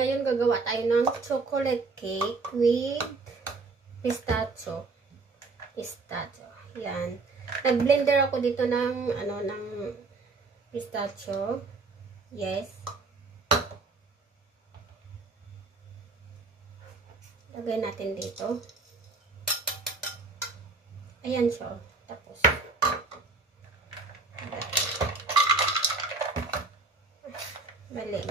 ngayon gagawa tayo ng chocolate cake with pistachio. Yan. Nag-blender ako dito ng ng pistachio. Yes. Lagay natin dito. Ayan siya. Tapos mali.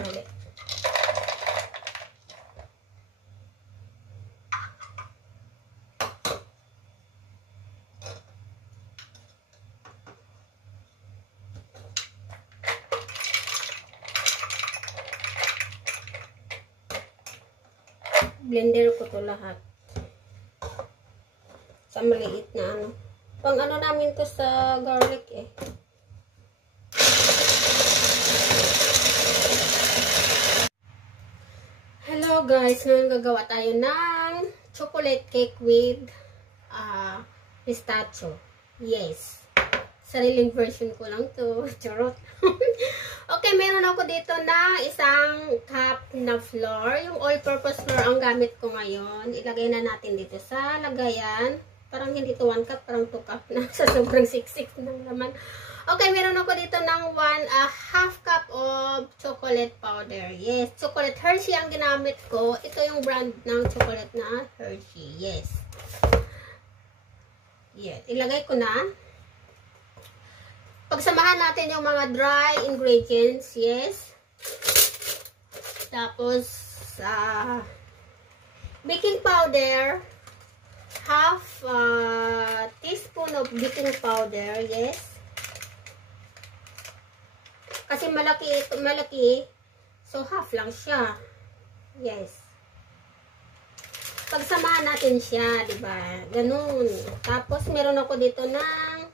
Blender ko to lahat. Sa maliit na Pang namin to sa garlic eh. Hello guys, ngayon gagawa tayo ng chocolate cake with pistachio. Yes. Sariling version ko lang to. Charot. Okay, meron ako dito na isang cup na flour. Yung all-purpose flour ang gamit ko ngayon. Ilagay na natin dito sa lagayan. Parang hindi to 1 cup, parang 2 cup na. Sa sobrang siksik ng laman. Okay, meron ako dito ng half cup of chocolate powder. Yes, chocolate Hershey ang ginamit ko. Ito yung brand ng chocolate na Hershey. Yes. Yes, ilagay ko na. Pagsamahan natin yung mga dry ingredients. Yes. Tapos, baking powder. Half teaspoon of baking powder. Yes. Kasi malaki. So, half lang siya. Yes. Pagsamahan natin siya, diba? Ganun. Tapos, meron ako dito ng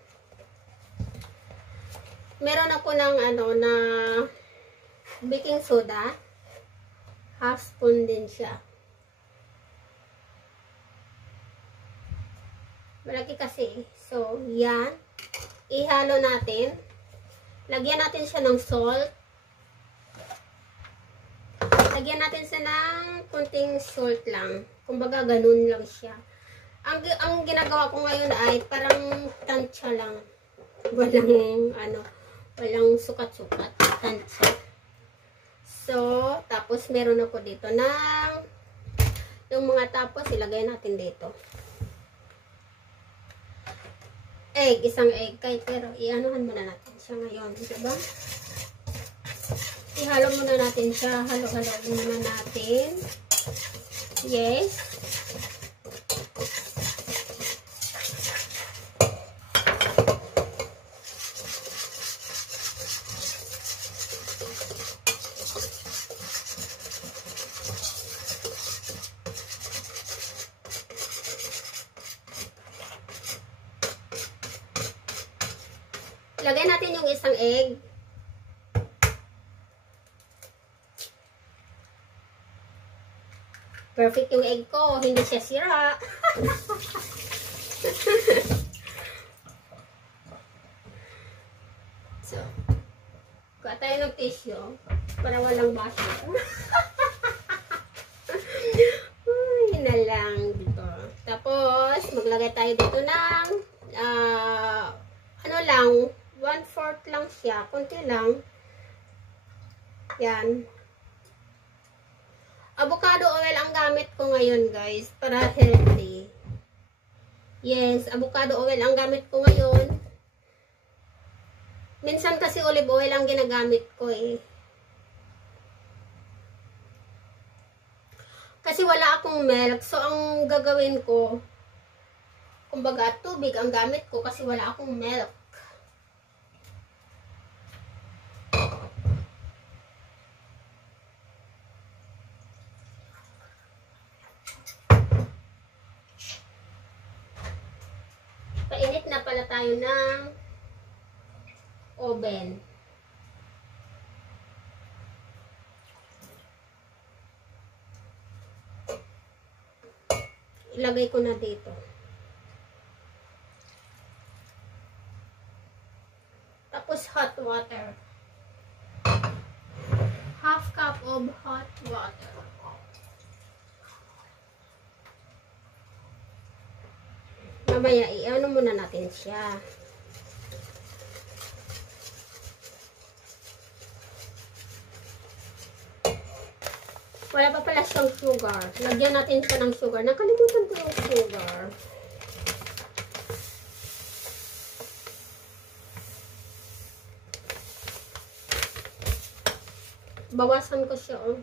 na baking soda. Half spoon din siya. Malaki kasi. So, yan. Ihalo natin. Lagyan natin siya ng salt. Lagyan natin siya ng kunting salt lang. Kumbaga, ganun lang siya. Ang ginagawa ko ngayon ay parang tansya lang. Walang sukat-sukat. Tansya. So, tapos meron ako dito ng yung mga tapos, ilagay natin dito. Isang egg. Pero, i-anuhan muna natin siya ngayon. Diba? Ihalo muna natin siya. Halo-halo muna natin. Yes. Lagay natin yung isang egg. Perfect yung egg ko. Hindi siya sira. So, kuha tayo ng tissue para walang basyo. Yun na lang dito. Tapos, maglagay tayo dito ng 1/4 lang siya. Kunti lang. Yan. Avocado oil ang gamit ko ngayon, guys. Para healthy. Yes, avocado oil ang gamit ko ngayon. Minsan kasi olive oil ang ginagamit ko eh. Kasi wala akong milk. So, ang gagawin ko, kumbaga, tubig ang gamit ko kasi wala akong milk. Painit na pala tayo ng oven. Ilagay ko na dito. Tapos hot water. Half cup of hot water. Mamaya, i-ano muna natin siya. Wala pa pala siyang sugar. Lagyan natin siya ng sugar. Nakalimutan ko yung sugar. Bawasan ko siya, oh.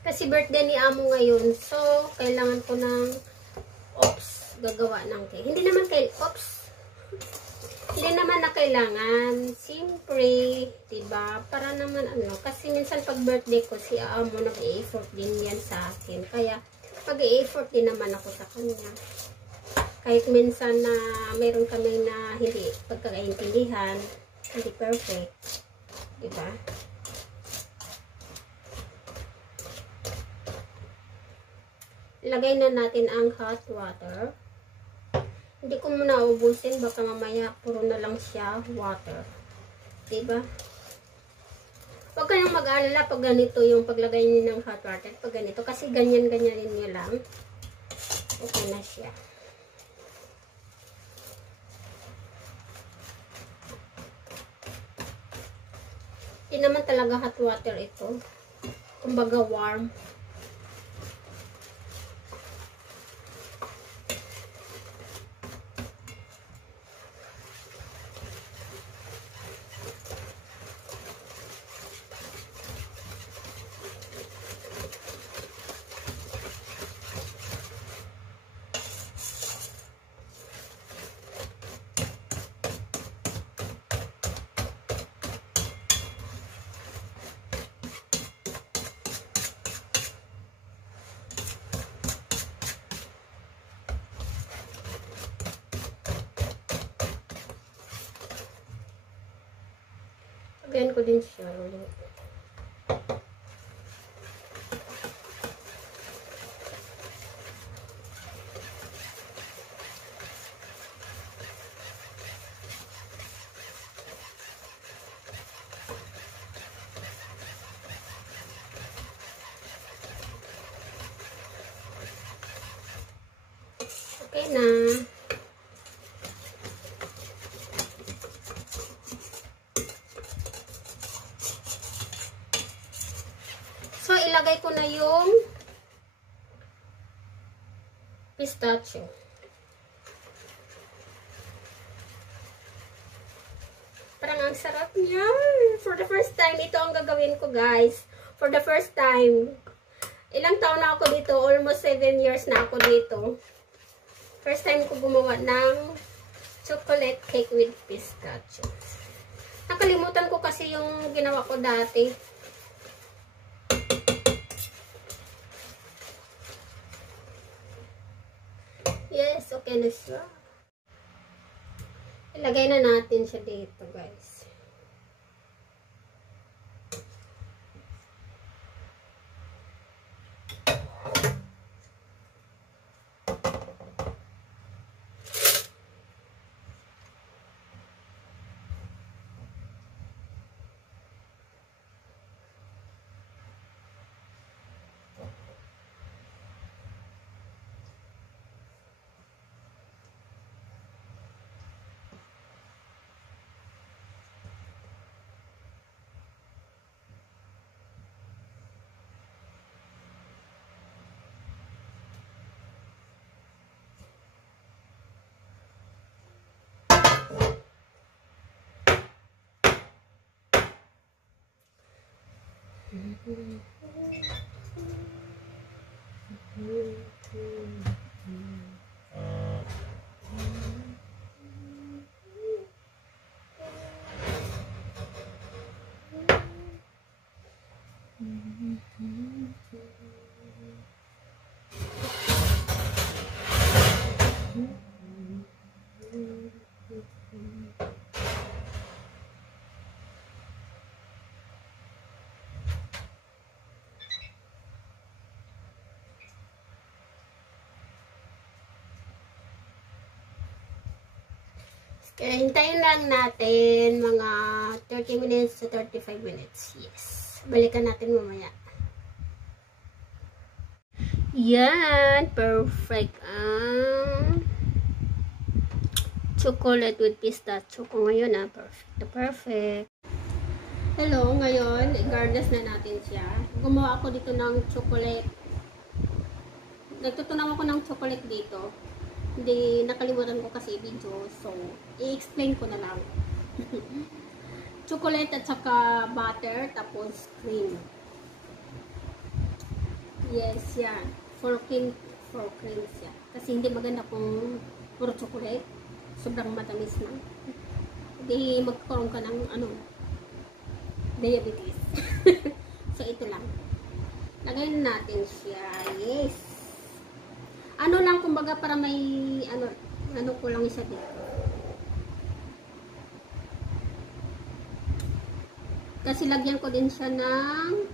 Kasi birthday ni Amo ngayon. So, kailangan ko ng gagawa ng cake. Hindi naman na kailangan. Siyempre, diba? Para naman ano. Kasi minsan pag birthday ko, si Amo nag-i-effort din yan sa akin. Kaya, pag-i-effort din naman ako sa kanya. Kahit minsan na meron kami na hindi pagkakaintindihan, hindi perfect. Diba? Lagay na natin ang hot water. Hindi ko muna ubusin. Baka mamaya puro na lang siya water. Diba? Huwag kayong mag-alala pag ganito yung paglagay niyo ng hot water. Pag ganito. Kasi ganyan-ganyan niyo lang. Okay na siya. Hindi naman talaga hot water ito. Kumbaga warm. Lagyan ko din siya ulit. Okay na. So, ilagay ko na yung pistachio. Parang ang sarap niya. For the first time, ito ang gagawin ko, guys. For the first time. Ilang taon na ako dito? Almost 7 years na ako dito. First time ko gumawa ng chocolate cake with pistachio. Nakalimutan ko kasi yung ginawa ko dati. Yes, okay na siya. Ilagay na natin siya dito, guys. Kaya hintayin lang natin mga 30 minutes to 35 minutes. Yes. Balikan natin mamaya. Yan. Perfect. Chocolate with pistachio ko ngayon. Perfect to perfect. Hello. Ngayon, i-garnish na natin siya. Gumawa ako dito ng chocolate. Nagtutunaw ako ng chocolate dito. Hindi, nakalimutan ko kasi video. So, i-explain ko na lang. Chocolate at saka butter, tapos cream. Yes, yan. 4 creams yan. Kasi hindi maganda kung puro chocolate. Sobrang matamis na. Hindi magkaroon ka ng diabetes. So, ito lang. Lagayin natin siya. Yes. Ano lang, kumbaga para may, ano ko lang isa dito. Kasi lagyan ko din siya ng